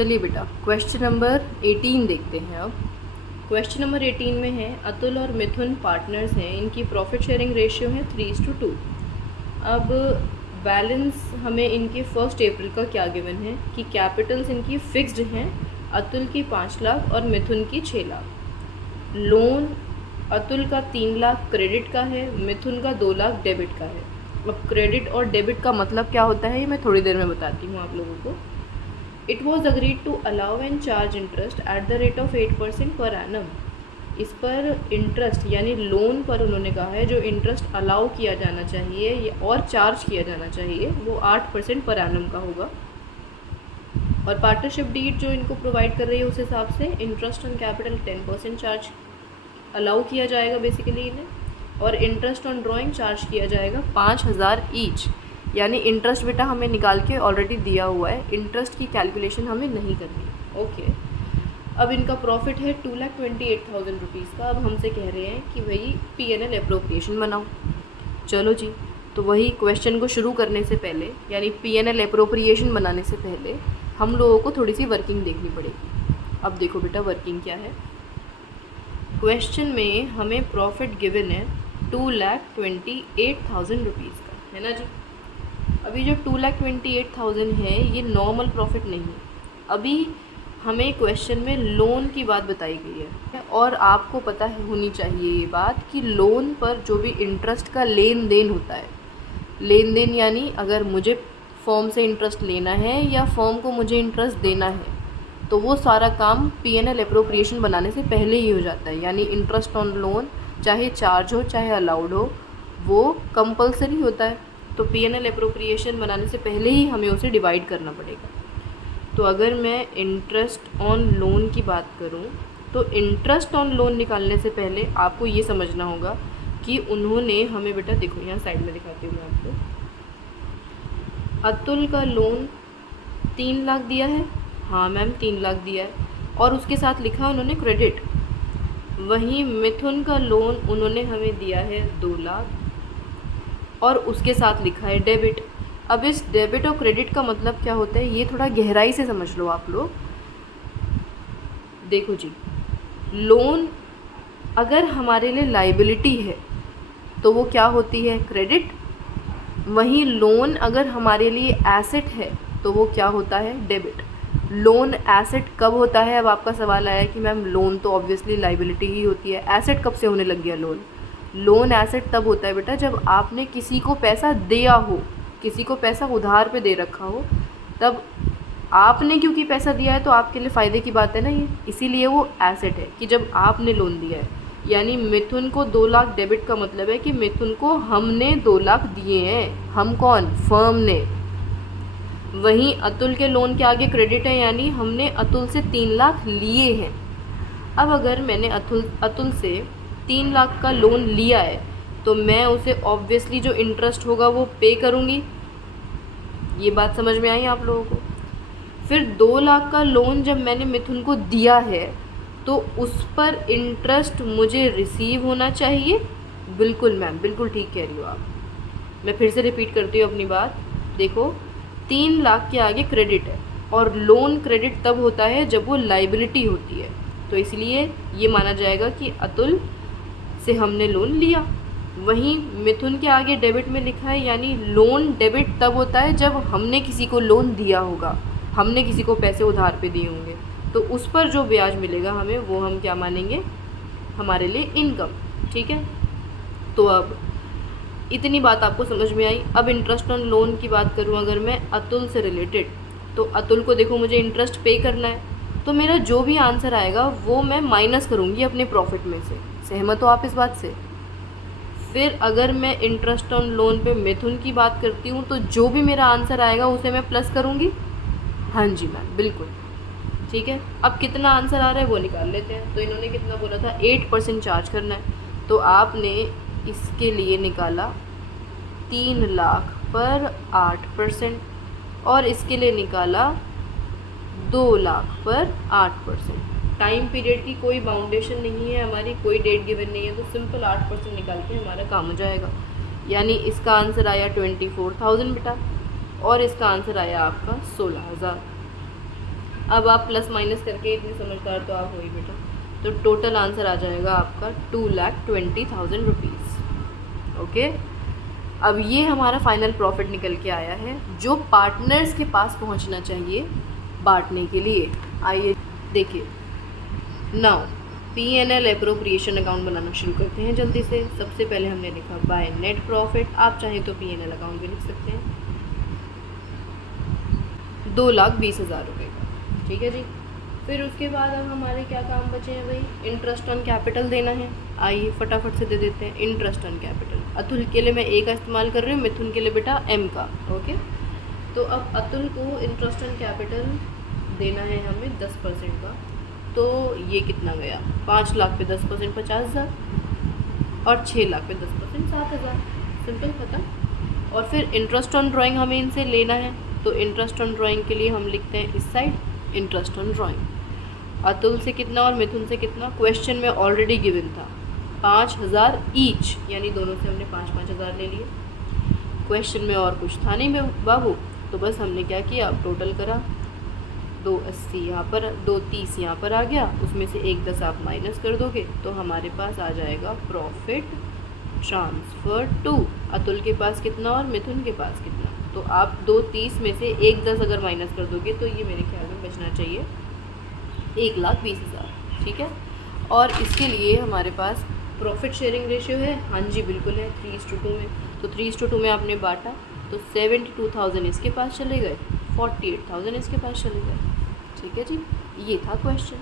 चलिए बेटा question number 18 देखते हैं। अब क्वेश्चन नंबर 18 में है अतुल और मिथुन पार्टनर्स हैं, इनकी प्रॉफिट शेयरिंग रेशियो है 3:2। अब बैलेंस हमें इनके 1 अप्रैल का क्या गिवन है कि कैपिटल्स इनकी फिक्स्ड हैं, अतुल की 5 लाख और मिथुन की 6 लाख। लोन अतुल का 3 लाख क्रेडिट का है, मिथुन का 2 लाख डेबिट का है। अब क्रेडिट और डेबिट का मतलब क्या होता है ये मैं थोड़ी देर में बताती हूँ आप लोगों को। It was agreed to allow and charge interest at the rate of 8% per annum. इस पर इंटरेस्ट यानी लोन पर उन्होंने कहा है जो इंटरेस्ट अलाउ किया जाना चाहिए और चार्ज किया जाना चाहिए वो 8% पर एनम का होगा। और पार्टनरशिप डीड जो इनको प्रोवाइड कर रही है उस हिसाब से interest on capital 10% charge allow किया जाएगा बेसिकली इन्हें, और इंटरेस्ट ऑन ड्राइंग चार्ज किया जाएगा 5,000 ईच। यानी इंटरेस्ट बेटा हमें निकाल के ऑलरेडी दिया हुआ है, इंटरेस्ट की कैलकुलेशन हमें नहीं करनी। ओके, अब इनका प्रॉफिट है 2,28,000 रुपीज़ का। अब हमसे कह रहे हैं कि भाई P&L अप्रोप्रिएशन बनाओ। चलो जी, तो वही क्वेश्चन को शुरू करने से पहले यानी P&L अप्रोप्रिएशन बनाने से पहले हम लोगों को थोड़ी सी वर्किंग देखनी पड़ेगी। अब देखो बेटा वर्किंग क्या है। क्वेश्चन में हमें प्रॉफिट गिवन है 2,28,000 रुपीज़ का, है ना जी। अभी जो 2,28,000 है ये नॉर्मल प्रॉफिट नहीं है। अभी हमें क्वेश्चन में लोन की बात बताई गई है और आपको पता है होनी चाहिए ये बात कि लोन पर जो भी इंटरेस्ट का लेन देन होता है, लेन देन यानी अगर मुझे फर्म से इंटरेस्ट लेना है या फर्म को मुझे इंटरेस्ट देना है तो वो सारा काम P&L अप्रोप्रिएशन बनाने से पहले ही हो जाता है। यानी इंटरेस्ट ऑन लोन चाहे चार्ज हो चाहे अलाउड हो वो कंपलसरी होता है, तो P&L अप्रोप्रिएशन बनाने से पहले ही हमें उसे डिवाइड करना पड़ेगा। तो अगर मैं इंटरेस्ट ऑन लोन की बात करूं तो इंटरेस्ट ऑन लोन निकालने से पहले आपको ये समझना होगा कि उन्होंने हमें बेटा देखो यहाँ साइड में दिखाती हूँ मैं आपको। अतुल का लोन 3 लाख दिया है, हाँ मैम 3 लाख दिया है, और उसके साथ लिखा उन्होंने क्रेडिट। वहीं मिथुन का लोन उन्होंने हमें दिया है 2 लाख और उसके साथ लिखा है डेबिट। अब इस डेबिट और क्रेडिट का मतलब क्या होता है ये थोड़ा गहराई से समझ लो आप लोग। देखो जी, लोन अगर हमारे लिए लाइबिलिटी है तो वो क्या होती है, क्रेडिट। वहीं लोन अगर हमारे लिए एसेट है तो वो क्या होता है, डेबिट। लोन एसेट कब होता है, अब आपका सवाल आया कि मैम लोन तो ऑब्वियसली लाइबिलिटी ही होती है, एसेट कब से होने लग गया लोन। लोन एसेट तब होता है बेटा जब आपने किसी को पैसा दिया हो, किसी को पैसा उधार पे दे रखा हो, तब आपने क्योंकि पैसा दिया है तो आपके लिए फ़ायदे की बात है ना ये, इसीलिए वो एसेट है कि जब आपने लोन दिया है। यानी मिथुन को 2 लाख डेबिट का मतलब है कि मिथुन को हमने 2 लाख दिए हैं, हम कौन, फर्म ने। वहीं अतुल के लोन के आगे क्रेडिट है यानी हमने अतुल से 3 लाख लिए हैं। अब अगर मैंने अतुल से 3 लाख का लोन लिया है तो मैं उसे ऑब्वियसली जो इंटरेस्ट होगा वो पे करूँगी। ये बात समझ में आई आप लोगों को। फिर 2 लाख का लोन जब मैंने मिथुन को दिया है तो उस पर इंटरेस्ट मुझे रिसीव होना चाहिए। बिल्कुल मैम, बिल्कुल ठीक कह रही हो आप। मैं फिर से रिपीट करती हूँ अपनी बात। देखो 3 लाख के आगे क्रेडिट है और लोन क्रेडिट तब होता है जब वो लाइबिलिटी होती है, तो इसलिए ये माना जाएगा कि अतुल से हमने लोन लिया। वहीं मिथुन के आगे डेबिट में लिखा है यानी लोन डेबिट तब होता है जब हमने किसी को लोन दिया होगा, हमने किसी को पैसे उधार पे दिए होंगे, तो उस पर जो ब्याज मिलेगा हमें वो हम क्या मानेंगे, हमारे लिए इनकम। ठीक है, तो अब इतनी बात आपको समझ में आई। अब इंटरेस्ट ऑन लोन की बात करूँ अगर मैं अतुल से रिलेटेड, तो अतुल को देखो मुझे इंटरेस्ट पे करना है, तो मेरा जो भी आंसर आएगा वो मैं माइनस करूँगी अपने प्रॉफिट में से। सहमत हो आप इस बात से। फिर अगर मैं इंटरेस्ट ऑन लोन पे मिथुन की बात करती हूँ तो जो भी मेरा आंसर आएगा उसे मैं प्लस करूँगी। हाँ जी मैम, बिल्कुल ठीक है। अब कितना आंसर आ रहा है वो निकाल लेते हैं। तो इन्होंने कितना बोला था, 8% चार्ज करना है, तो आपने इसके लिए निकाला 3 लाख पर 8% और इसके लिए निकाला 2 लाख पर 8%। टाइम पीरियड की कोई बाउंडेशन नहीं है हमारी, कोई डेट गिवन नहीं है, तो सिंपल 8% निकाल के हमारा काम हो जाएगा। यानी इसका आंसर आया 24,000 बेटा और इसका आंसर आया आपका 16,000। अब आप प्लस माइनस करके इतने समझदार तो आप हो ही बेटा। तो टोटल आंसर आ जाएगा आपका 2,20,000 रुपीज़। ओके, अब ये हमारा फाइनल प्रॉफिट निकल के आया है जो पार्टनर्स के पास पहुंचना चाहिए बांटने के लिए। आइए देखिए, नाउ P&L एप्रोप्रिएशन अकाउंट बनाना शुरू करते हैं जल्दी से। सबसे पहले हमने लिखा बाय नेट प्रॉफिट, आप चाहें तो P&L अकाउंट भी लिख सकते हैं, 2,20,000 रुपये का। ठीक है जी। फिर उसके बाद अब हमारे क्या काम बचे हैं भाई, इंटरेस्ट ऑन कैपिटल देना है। आइए फटाफट से दे देते हैं इंटरेस्ट ऑन कैपिटल। अतुल के लिए मैं ए का इस्तेमाल कर रही हूँ, मिथुन के लिए बेटा M का। ओके, तो अब अतुल को इंटरेस्ट ऑन कैपिटल देना है हमें 10% का। तो ये कितना गया, 5 लाख पे 10% 50,000 और 6 लाख पे 10% 7,000। सिंपल खत्म। और फिर इंटरेस्ट ऑन ड्राइंग हमें इनसे लेना है, तो इंटरेस्ट ऑन ड्राइंग के लिए हम लिखते हैं इस side interest on drawing. Atul से कितना और मिथुन से कितना, क्वेश्चन में ऑलरेडी गिवन था 5,000 ईच, यानी दोनों से हमने 5,000 ले लिए। क्वेश्चन में और कुछ था नहीं बाबू, तो बस हमने क्या किया, अब टोटल करा, 280 यहाँ पर, 230 यहाँ पर आ गया, उसमें से 110 आप माइनस कर दोगे तो हमारे पास आ जाएगा प्रॉफिट ट्रांसफ़र टू। अतुल के पास कितना और मिथुन के पास कितना, तो आप 230 में से 110 अगर माइनस कर दोगे तो ये मेरे ख्याल में बचना चाहिए 1,20,000। ठीक है, और इसके लिए हमारे पास प्रॉफिट शेयरिंग रेशियो है, हाँ जी बिल्कुल है, 3:2 में। तो 3:2 में आपने बांटा तो 72,000 इसके पास चले गए, 48,000 इसके पास चले गए। ठीक है जी, ये था क्वेश्चन।